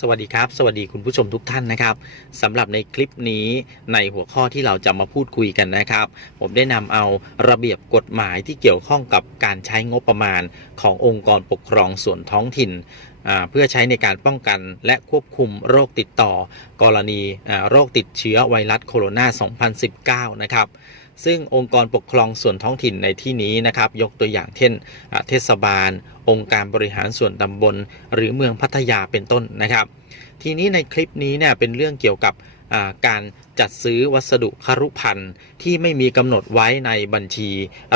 สวัสดีครับ สวัสดีคุณผู้ชมทุกท่านนะครับสำหรับในคลิปนี้ในหัวข้อที่เราจะมาพูดคุยกันนะครับ ผมได้นำเอาระเบียบกฎหมายที่เกี่ยวข้องกับการใช้งบประมาณขององค์กรปกครองส่วนท้องถิ่นเพื่อใช้ในการป้องกันและควบคุมโรคติดต่อ กรณีโรคติดเชื้อไวรัสโคโรนา 2019 นะครับ ซึ่งองค์กรปกครองส่วนท้องถิ่นในที่นี้นะครับ ยกตัวอย่างเช่นเทศบาล องค์การบริหารส่วนตำบล หรือเมืองพัทยาเป็นต้นนะครับ ทีนี้ในคลิปนี้เนี่ยเป็นเรื่องเกี่ยวกับการจัดซื้อวัสดุครุภัณฑ์ที่ไม่มีกำหนดไว้ในบัญชี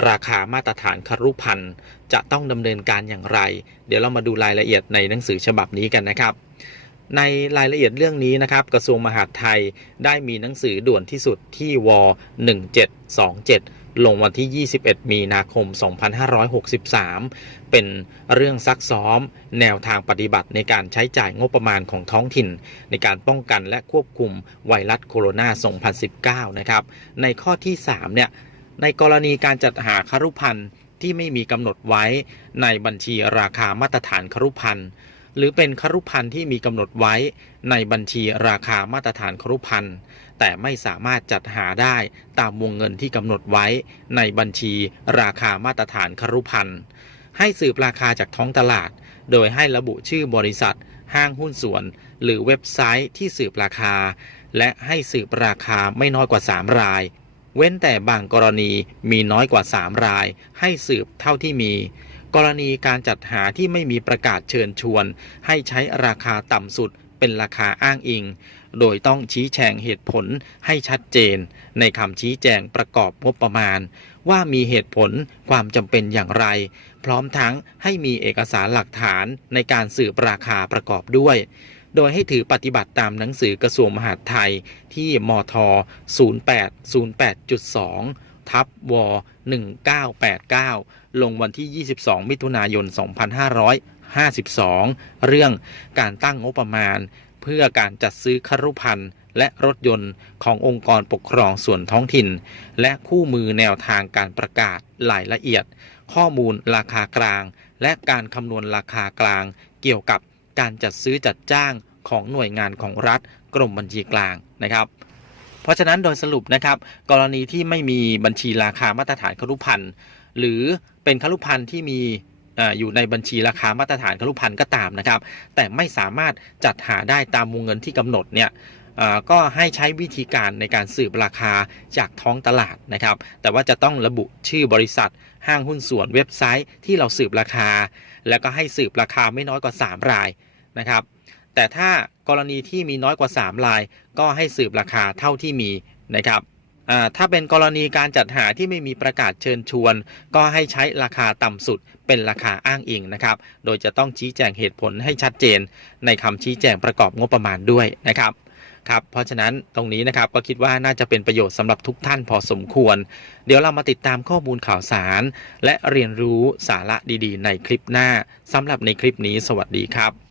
ราคามาตรฐานครุภัณฑ์จะต้องดำเนินการอย่างไร เดี๋ยวเรามาดูรายละเอียดในหนังสือฉบับนี้กันนะครับ ในรายละเอียดเรื่องนี้นะครับ กระทรวงมหาดไทยได้มีหนังสือด่วนที่สุดที่ว1727 ลงวันที่ 21 มีนาคม 2563 เป็นเรื่องซักซ้อม แนวทางปฏิบัติในการใช้จ่ายงบประมาณของท้องถิ่น ในการป้องกันและควบคุมไวรัสโคโรนา 2019 นะครับ ในข้อที่ 3 เนี่ย ในกรณีการจัดหาคารุพันธ์ที่ไม่มีกำหนดไว้ในบัญชีราคามาตรฐานคารุพันธ์ หรือเป็นคารุพันธ์ที่มีกำหนดไว้ในบัญชีราคามาตรฐานคารุพันธ์แต่ไม่สามารถจัดหาได้ตามวงเงินที่กำหนดไว้ในบัญชีราคามาตรฐานคารุพันธ์ให้สืบราคาจากท้องตลาด โดยให้ระบุชื่อบริษัท ห้างหุ้นส่วน หรือเว็บไซต์ที่สืบราคา และให้สืบราคาไม่น้อยกว่า 3 ราย เว้นแต่บางกรณีมีน้อยกว่า 3 ราย ให้สืบเท่าที่มี กรณีการจัดหาที่ไม่มีประกาศเชิญชวน ให้ใช้ราคาต่ำสุดเป็นราคาอ้างอิง โดยต้องชี้แจงเหตุผลให้ชัดเจน ในคำชี้แจงประกอบงบประมาณ ว่ามีเหตุผลความจำเป็นอย่างไร พร้อมทั้งให้มีเอกสารหลักฐานในการสืบราคาประกอบด้วย โดยให้ถือปฏิบัติตามหนังสือกระทรวงมหาดไทยที่มท 0808.2 ทับว1989 ลงวันที่ 22 มิถุนายน 2552 เรื่องการตั้งงบประมาณ เพื่อการจัดซื้อครุภัณฑ์และรถยนต์ขององค์กรปกครองส่วนท้องถิ่น และคู่มือแนวทางการประกาศรายละเอียด ข้อมูลราคากลาง และการคำนวณราคากลาง เกี่ยวกับการจัดซื้อจัดจ้างของหน่วยงานของรัฐกรมบัญชีกลางนะครับ ราะฉะนั้นโดยสรุปนะครับ กรณีที่ไม่มีบัญชีราคามาตรฐานครุพันธ์หรือเป็นครุพันธ์ที่มีอยู่ในบัญชีราคามาตรฐานครุพันธ์ก็ตามนะครับ แต่ไม่สามารถจัดหาได้ตามวงเงินที่กำหนดเนี่ยก็ให้ใช้วิธีการในการสืบราคาจากท้องตลาดนะครับ แต่ว่าจะต้องระบุชื่อบริษัท ห้างหุ้นส่วนเว็บไซต์ที่เราสืบราคา แล้วก็ให้สืบราคาไม่น้อยกว่า 3 รายนะครับ แต่ถ้ากรณีที่มีน้อยกว่า3ราย ก็ให้สืบราคาเท่าที่มีนะครับถ้าเป็นกรณีการจัดหาที่ไม่มีประกาศเชิญชวน ก็ให้ใช้ราคาต่ำสุดเป็นราคาอ้างอิงนะครับ โดยจะต้องชี้แจงเหตุผลให้ชัดเจน ในคำชี้แจงประกอบงบประมาณด้วยนะครับครับเพราะฉะนั้นตรงนี้นะครับก็คิดว่าน่าจะเป็นประโยชน์สำหรับทุกท่านพอสมควร เดี๋ยวเรามาติดตามข้อมูลข่าวสาร และเรียนรู้สาระดีๆ ในคลิปหน้าสำหรับในคลิปนี้ สวัสดีครับ